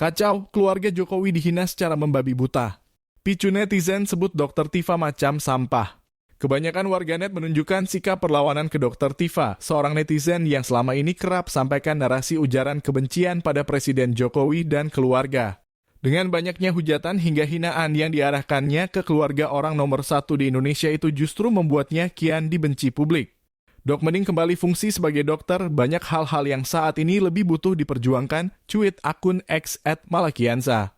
Kacau, keluarga Jokowi dihina secara membabi buta. Picu netizen sebut Dr. Tifa macam sampah. Kebanyakan warganet menunjukkan sikap perlawanan ke Dr. Tifa, seorang netizen yang selama ini kerap sampaikan narasi ujaran kebencian pada Presiden Jokowi dan keluarga. Dengan banyaknya hujatan hingga hinaan yang diarahkannya ke keluarga orang nomor 1 di Indonesia itu justru membuatnya kian dibenci publik. Dok Mending kembali fungsi sebagai dokter, banyak hal-hal yang saat ini lebih butuh diperjuangkan, cuit akun X @malakiansa.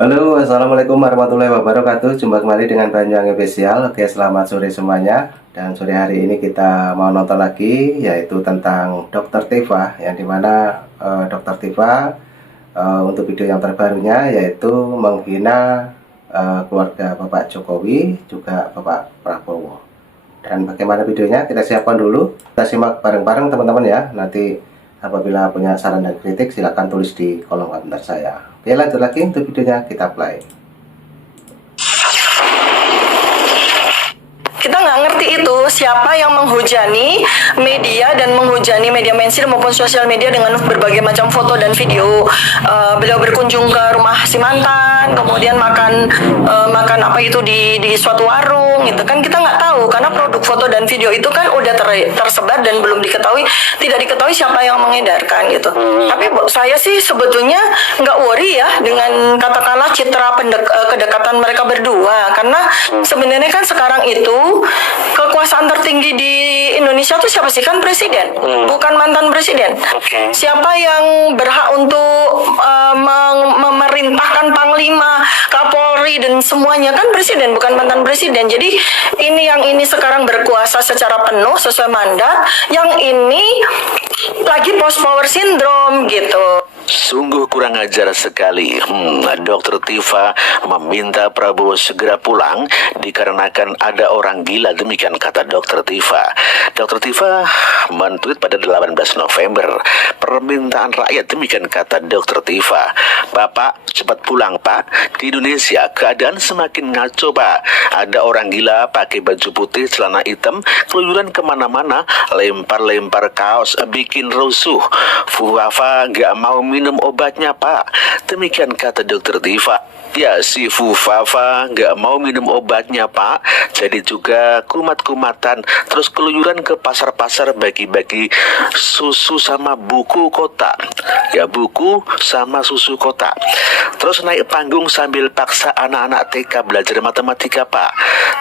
Halo, Assalamualaikum warahmatullahi wabarakatuh. Jumpa kembali dengan Banyuwangi Official. Oke, selamat sore semuanya. Dan sore hari ini kita mau nonton lagi, yaitu tentang Dr. Tifa, yang dimana Dr. Tifa untuk video yang terbarunya yaitu menghina keluarga Bapak Jokowi, juga Bapak Prabowo. Dan bagaimana videonya? Kita siapkan dulu. Kita simak bareng-bareng teman-teman ya. Nanti apabila punya saran dan kritik silahkan tulis di kolom komentar saya. Oke, lanjut lagi untuk videonya, kita play. Kita nggak ngerti itu siapa yang menghujani media dan menghujani media mainstream maupun sosial media dengan berbagai macam foto dan video. Beliau berkunjung ke rumah si mantan, kemudian makan apa itu di suatu warung, gitu kan. Kita nggak tahu karena produk foto dan video itu kan udah tersebar dan belum tidak diketahui siapa yang mengedarkan gitu. Tapi saya sih sebetulnya nggak worry ya dengan katakanlah citra kedekatan mereka berdua, karena sebenarnya kan sekarang itu kekuasaan tertinggi di Indonesia itu siapa sih? Kan presiden, bukan mantan presiden. Siapa yang berhak untuk memerintahkan panglima, kapolri dan semuanya? Kan presiden, bukan mantan presiden. Jadi ini sekarang berkuasa secara penuh sesuai mandat, yang ini lagi post power syndrome gitu. Sungguh kurang ajar sekali. Dr. Tifa meminta Prabowo segera pulang dikarenakan ada orang gila, demikian kata Dr. Tifa. Dr. Tifa men-tweet pada 18 November, permintaan rakyat, demikian kata Dr. Tifa. Bapak cepat pulang Pak, di Indonesia keadaan semakin ngaco Pak. Ada orang gila pakai baju putih, celana hitam, keluyuran kemana-mana, lempar-lempar kaos, bikin rusuh. Fufafa gak mau minum obatnya Pak, demikian kata Dr. Tifa. Ya, si Fufafa gak mau minum obatnya Pak, jadi juga kumat-kumatan, terus keluyuran ke pasar-pasar bagi-bagi susu sama buku kota. Ya, buku sama susu kota. Terus naik panggung sambil paksa anak-anak TK belajar matematika Pak.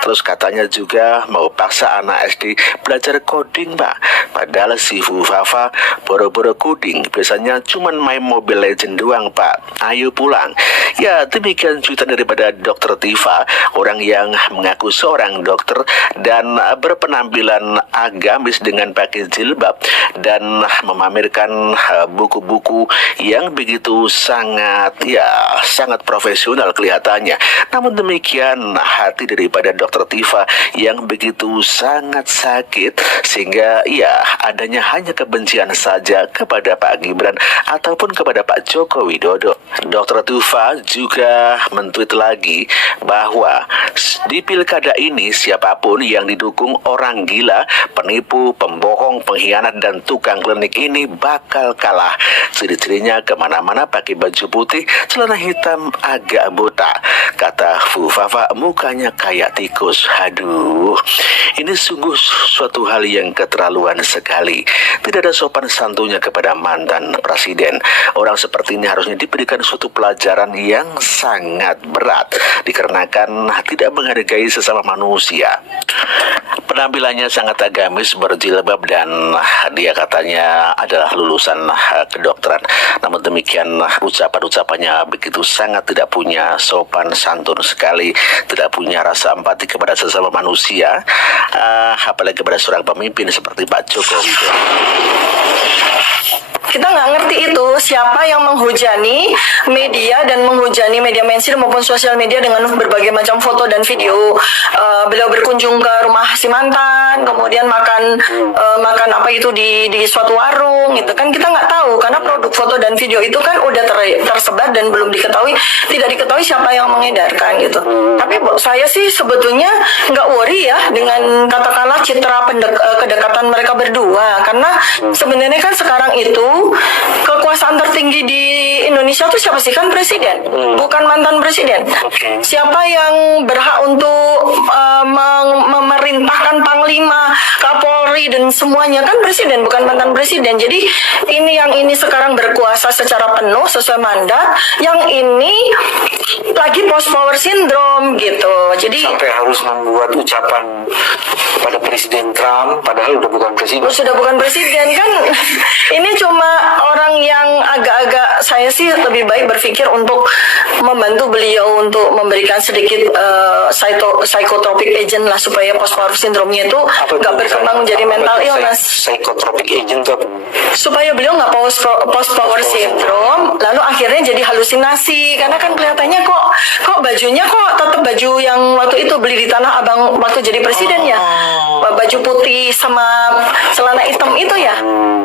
Terus katanya juga mau paksa anak SD belajar coding Pak. Padahal si Fufafa boro-boro coding, biasanya cuman main Mobile Legend doang Pak. Ayo pulang. Ya, demikian cuitan daripada Dr. Tifa, orang yang mengaku seorang dokter dan berpenampilan agamis dengan pakai jilbab dan memamerkan buku-buku yang begitu sangat profesional kelihatannya. Namun demikian hati daripada Dr. Tifa yang begitu sangat sakit, sehingga adanya hanya kebencian saja kepada Pak Gibran ataupun kepada Pak Joko Widodo. Dr. Tifa juga men-tweet lagi bahwa di pilkada ini siapapun yang didukung orang gila, penipu, pembohong, pengkhianat dan tukang klinik ini bakal kalah. Ciri-cirinya kemana-mana pakai baju putih, celana hitam, agak botak. Kata Fufafa mukanya kayak tikus. Aduh, ini sungguh suatu hal yang keterlaluan sekali. Tidak ada sopan santunnya kepada mantan presiden. Orang seperti ini harusnya diberikan suatu pelajaran yang sangat berat, dikarenakan tidak menghargai sesama manusia. Penampilannya sangat agamis, berjilbab, dan dia katanya adalah lulusan kedokteran. Namun demikian ucapan-ucapannya begitu sangat tidak punya sopan santun sekali, tidak punya rasa empati kepada sesama manusia, apalagi kepada seorang pemimpin seperti Pak Jokowi. Kita nggak ngerti itu siapa yang menghujani media dan menghujani media mainstream maupun sosial media dengan berbagai macam foto dan video. Beliau berkunjung ke rumah si mantan, kemudian makan apa itu di suatu warung, gitu kan. Kita nggak tahu karena produk foto dan video itu kan udah tersebar dan belum tidak diketahui siapa yang mengedarkan gitu. Tapi saya sih sebetulnya nggak worry ya dengan katakanlah citra kedekatan mereka berdua, karena sebenarnya kan sekarang itu kekuasaan tertinggi di Indonesia itu siapa sih? Kan presiden, bukan mantan presiden. Siapa yang berhak untuk memerintahkan panglima, kapolri dan semuanya kan presiden, bukan mantan presiden. Jadi ini sekarang berkuasa secara penuh sesuai mandat, yang ini lagi post power syndrome gitu. Jadi sampai harus membuat ucapan pada Presiden Trump padahal udah bukan presiden. sudah bukan presiden kan. Ini cuma orang yang agak-agak, saya sih lebih baik berpikir untuk membantu beliau untuk memberikan sedikit psychotropic agent lah supaya post power syndrome-nya itu nggak berkembang menjadi mental illness. Psychotropic agent itu apa? Supaya beliau nggak post power syndrome, lalu akhirnya jadi halusinasi. Karena kan kelihatannya kok bajunya kok tetap baju yang waktu itu beli di Tanah Abang waktu jadi presiden ya, baju putih sama celana hitam itu ya.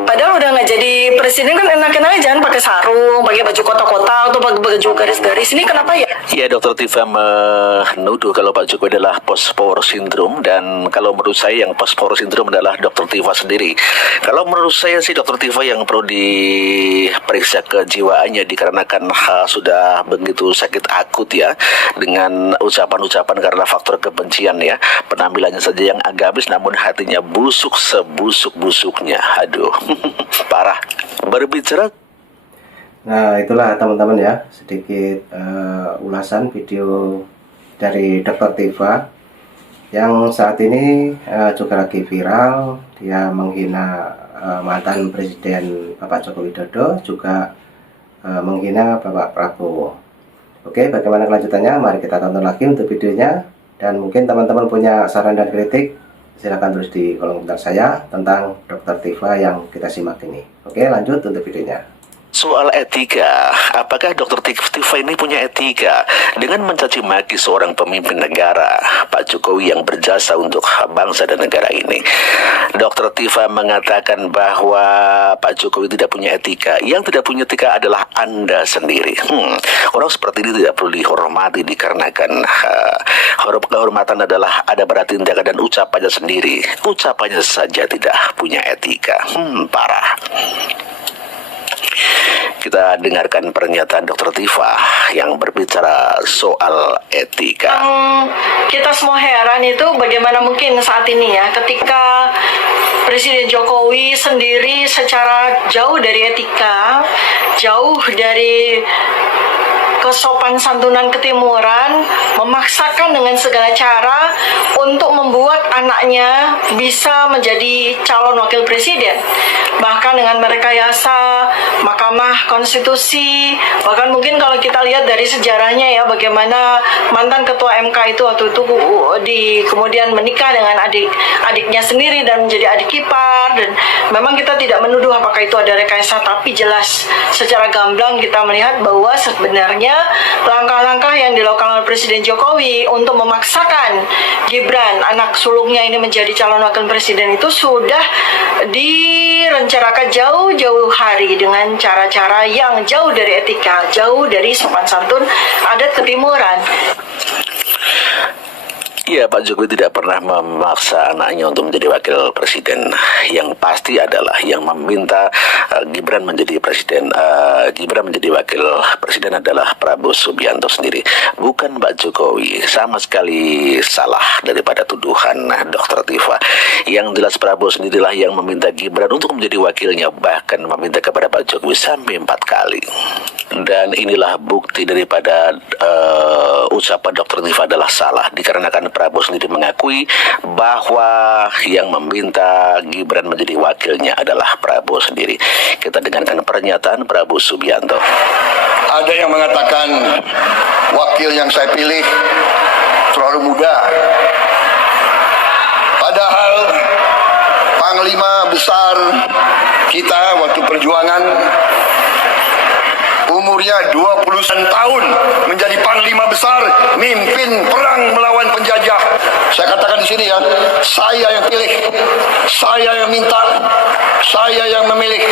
Padahal udah nggak jadi presiden kan enak-enak aja, jangan pakai sarung, pakai baju kotak-kotak atau pakai baju garis-garis. Ini kenapa ya? Ya, Dr. Tifa menuduh kalau Pak Jokowi adalah post power syndrome, dan kalau menurut saya yang post power syndrome adalah Dr. Tifa sendiri. Kalau menurut saya sih Dr. Tifa yang perlu diperiksa kejiwaannya dikarenakan sudah begitu sakit akut ya, dengan ucapan-ucapan karena faktor kebencian ya. Penampilannya saja yang agak habis namun hatinya busuk sebusuk-busuknya. Aduh, parah. Berbicara. Nah, itulah teman-teman ya, sedikit ulasan video dari Dr. Tifa yang saat ini juga lagi viral. Dia menghina mantan Presiden Bapak Joko Widodo, juga menghina Bapak Prabowo. Oke, bagaimana kelanjutannya? Mari kita tonton lagi untuk videonya. Dan mungkin teman-teman punya saran dan kritik, silakan tulis di kolom komentar saya tentang Dr. Tifa yang kita simak ini. Oke, lanjut untuk videonya. Soal etika, apakah Dr. Tifa ini punya etika dengan mencaci maki seorang pemimpin negara, Pak Jokowi yang berjasa untuk bangsa dan negara ini? Dr. Tifa mengatakan bahwa Pak Jokowi tidak punya etika. Yang tidak punya etika adalah Anda sendiri. Orang seperti ini tidak perlu dihormati dikarenakan kehormatan adalah ada pada tindakan dan ucapannya sendiri. Ucapannya saja tidak punya etika. Parah. Kita dengarkan pernyataan Dr. Tifa yang berbicara soal etika. Kita semua heran itu bagaimana mungkin saat ini ya, ketika Presiden Jokowi sendiri secara jauh dari etika, jauh dari kesopan santunan ketimuran, memaksakan dengan segala cara untuk membuat anaknya bisa menjadi calon wakil presiden. Bahkan dengan merekayasa Mahkamah Konstitusi, bahkan mungkin kalau kita lihat dari sejarahnya ya, bagaimana mantan ketua MK itu waktu itu kemudian menikah dengan adiknya sendiri dan menjadi adik ipar. Dan memang kita tidak menuduh apakah itu ada rekayasa, tapi jelas secara gamblang kita melihat bahwa sebenarnya langkah-langkah yang dilakukan oleh Presiden Jokowi untuk memaksakan Gibran, anak sulungnya ini menjadi calon wakil presiden itu sudah direncanakan jauh-jauh hari dengan cara-cara yang jauh dari etika, jauh dari sopan santun adat ketimuran. Ya, Pak Jokowi tidak pernah memaksa anaknya untuk menjadi wakil presiden. Yang pasti adalah yang meminta Gibran menjadi presiden, Gibran menjadi wakil presiden adalah Prabowo Subianto sendiri, bukan Pak Jokowi. Sama sekali salah daripada tuduhan Dr. Tifa. Yang jelas Prabowo sendirilah yang meminta Gibran untuk menjadi wakilnya, bahkan meminta kepada Pak Jokowi sampai 4 kali. Dan inilah bukti daripada ucapan Dr. Tifa adalah salah, dikarenakan Prabowo sendiri mengakui bahwa yang meminta Gibran menjadi wakilnya adalah Prabowo sendiri. Kita dengarkan pernyataan Prabowo Subianto. Ada yang mengatakan wakil yang saya pilih terlalu muda. Padahal Panglima besar kita waktu perjuangan umurnya 20 tahun menjadi panglima besar, mimpin perang melawan penjajah. Saya katakan di sini ya, saya yang pilih, saya yang minta, saya yang memilih.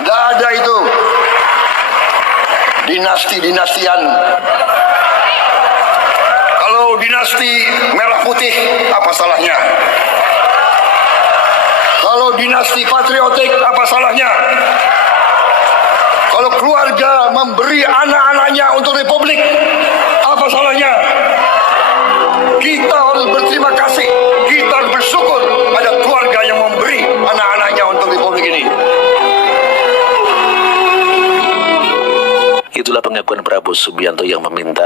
Tidak ada itu dinasti-dinastian. Kalau dinasti merah putih, apa salahnya? Kalau dinasti patriotik, apa salahnya? Kalau keluarga memberi anak-anaknya untuk republik, apa salahnya? Kita harus berterima kasih, kita harus bersyukur ada keluarga yang memberi anak-anaknya untuk republik ini. Itulah pengakuan Prabowo Subianto yang meminta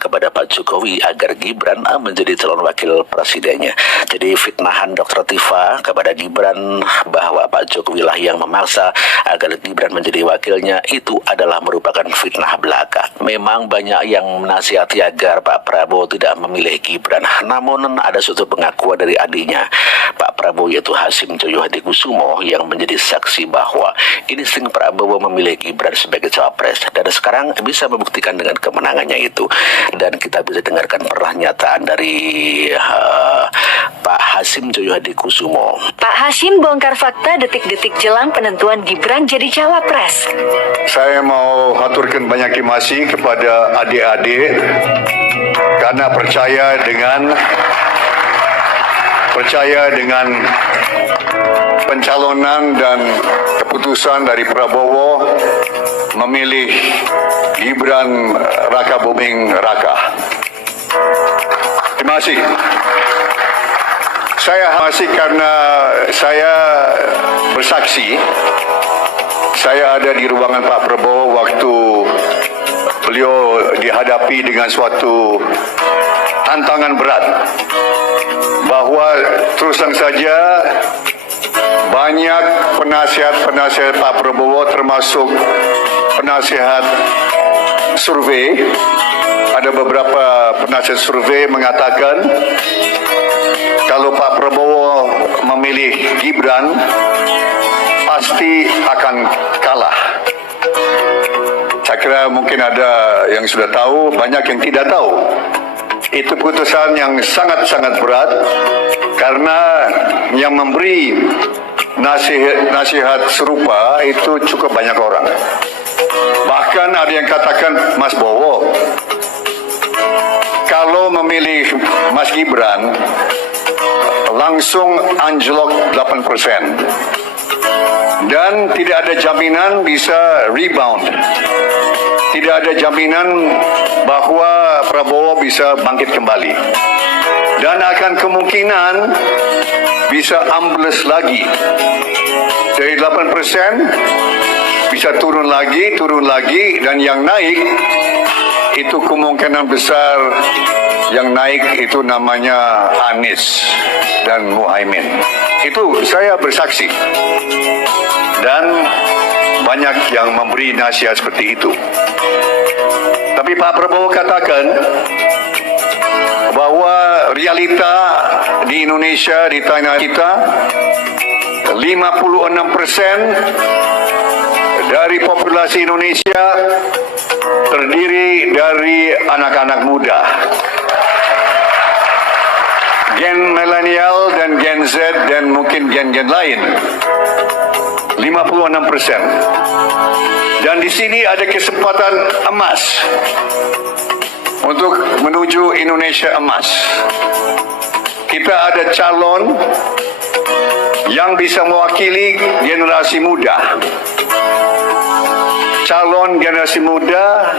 kepada Pak Jokowi agar Gibran menjadi calon wakil presidennya. Jadi fitnahan Dr. Tifa kepada Gibran bahwa Pak Jokowi lah yang memaksa agar Gibran menjadi wakilnya, itu adalah merupakan fitnah belaka. Memang banyak yang menasihati agar Pak Prabowo tidak memilih Gibran. Namun ada suatu pengakuan dari adiknya Pak Prabowo, yaitu Hasim Joyo Hadikusumo, yang menjadi saksi bahwa insting Prabowo memilih Gibran sebagai cawapres, dan sekarang bisa membuktikan dengan kemenangannya itu. Dan kita bisa dengarkan pernyataan dari Pak Hasim Joyo Hadikusumo. Pak Hasim bongkar fakta detik-detik jelang penentuan Gibran jadi cawapres. Saya mau haturkan banyak terima kasih kepada adik-adik karena percaya dengan pencalonan dan keputusan dari Prabowo memilih Gibran Raka Buming Raka. Terima kasih. Saya masih karena saya bersaksi. Saya ada di ruangan Pak Prabowo waktu beliau dihadapi dengan suatu tantangan berat, bahwa terus terang saja banyak penasihat Pak Prabowo, termasuk penasihat survei, ada beberapa penasihat survei mengatakan kalau Pak Prabowo memilih Gibran pasti akan kalah. Saya kira mungkin ada yang sudah tahu, banyak yang tidak tahu. Itu putusan yang sangat-sangat berat, karena yang memberi nasihat serupa itu cukup banyak orang. Bahkan ada yang katakan, Mas Bowo, kalau memilih Mas Gibran langsung anjlok 8%. Dan tidak ada jaminan bisa rebound. Tidak ada jaminan bahwa Prabowo bisa bangkit kembali. Dan akan kemungkinan bisa ambles lagi. Dari 8% bisa turun lagi, dan yang naik itu kemungkinan besar yang naik itu namanya Anies dan Muhaimin. Itu saya bersaksi. Dan banyak yang memberi nasihat seperti itu. Tapi Pak Prabowo katakan bahwa realita di Indonesia, di tanah kita, 56% dari populasi Indonesia terdiri dari anak-anak muda. Gen milenial dan Gen Z dan mungkin gen-gen lain. 56%. Dan di sini ada kesempatan emas untuk menuju Indonesia emas. Kita ada calon yang bisa mewakili generasi muda. Calon generasi muda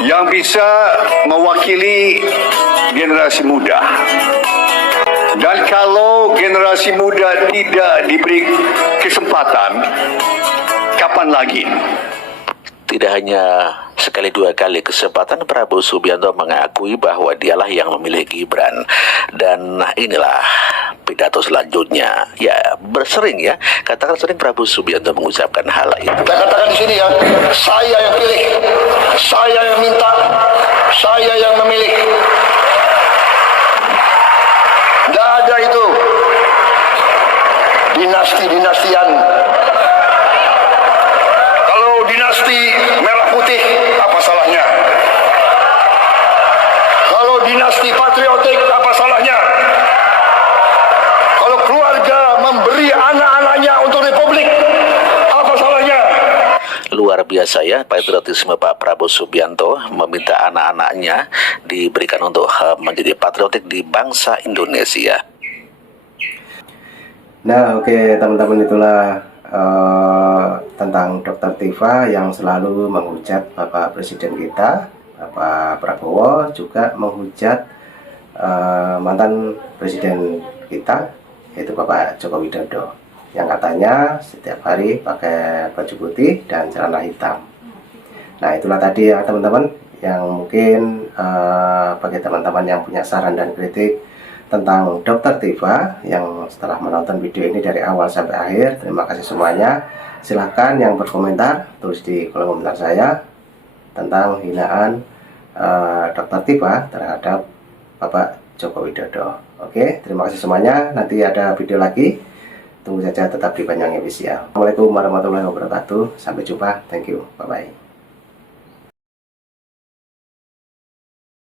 yang bisa mewakili generasi muda. Dan kalau generasi muda tidak diberi kesempatan, kapan lagi? Tidak hanya sekali dua kali kesempatan, Prabowo Subianto mengakui bahwa dialah yang memilih Gibran. Dan inilah pidato selanjutnya. Ya, bersering ya. Katakan sering Prabowo Subianto mengucapkan hal itu. Saya katakan di sini ya, saya yang pilih, saya yang minta, saya yang memilih. Tidak ada itu dinasti-dinastian. Kalau dinasti merah putih, apa salahnya? Kalau dinasti patriotik, apa salahnya? Kalau keluarga memberi anak-anaknya untuk republik, apa salahnya? Luar biasa ya, patriotisme Pak Prabowo Subianto, meminta anak-anaknya diberikan untuk menjadi patriotik di bangsa Indonesia. Nah, oke teman-teman, itulah tentang Dr. Tifa yang selalu menghujat Bapak Presiden kita, Bapak Prabowo, juga menghujat mantan Presiden kita, yaitu Bapak Joko Widodo, yang katanya setiap hari pakai baju putih dan celana hitam. Nah, itulah tadi ya teman-teman, yang mungkin bagi teman-teman yang punya saran dan kritik tentang Dr. Tifa yang setelah menonton video ini dari awal sampai akhir. Terima kasih semuanya. Silahkan yang berkomentar, tulis di kolom komentar saya tentang hinaan Dr. Tifa terhadap Bapak Joko Widodo. Oke, terima kasih semuanya. Nanti ada video lagi. Tunggu saja, tetap di Banyuwangi Official. Assalamualaikum warahmatullahi wabarakatuh. Sampai jumpa. Thank you. Bye-bye.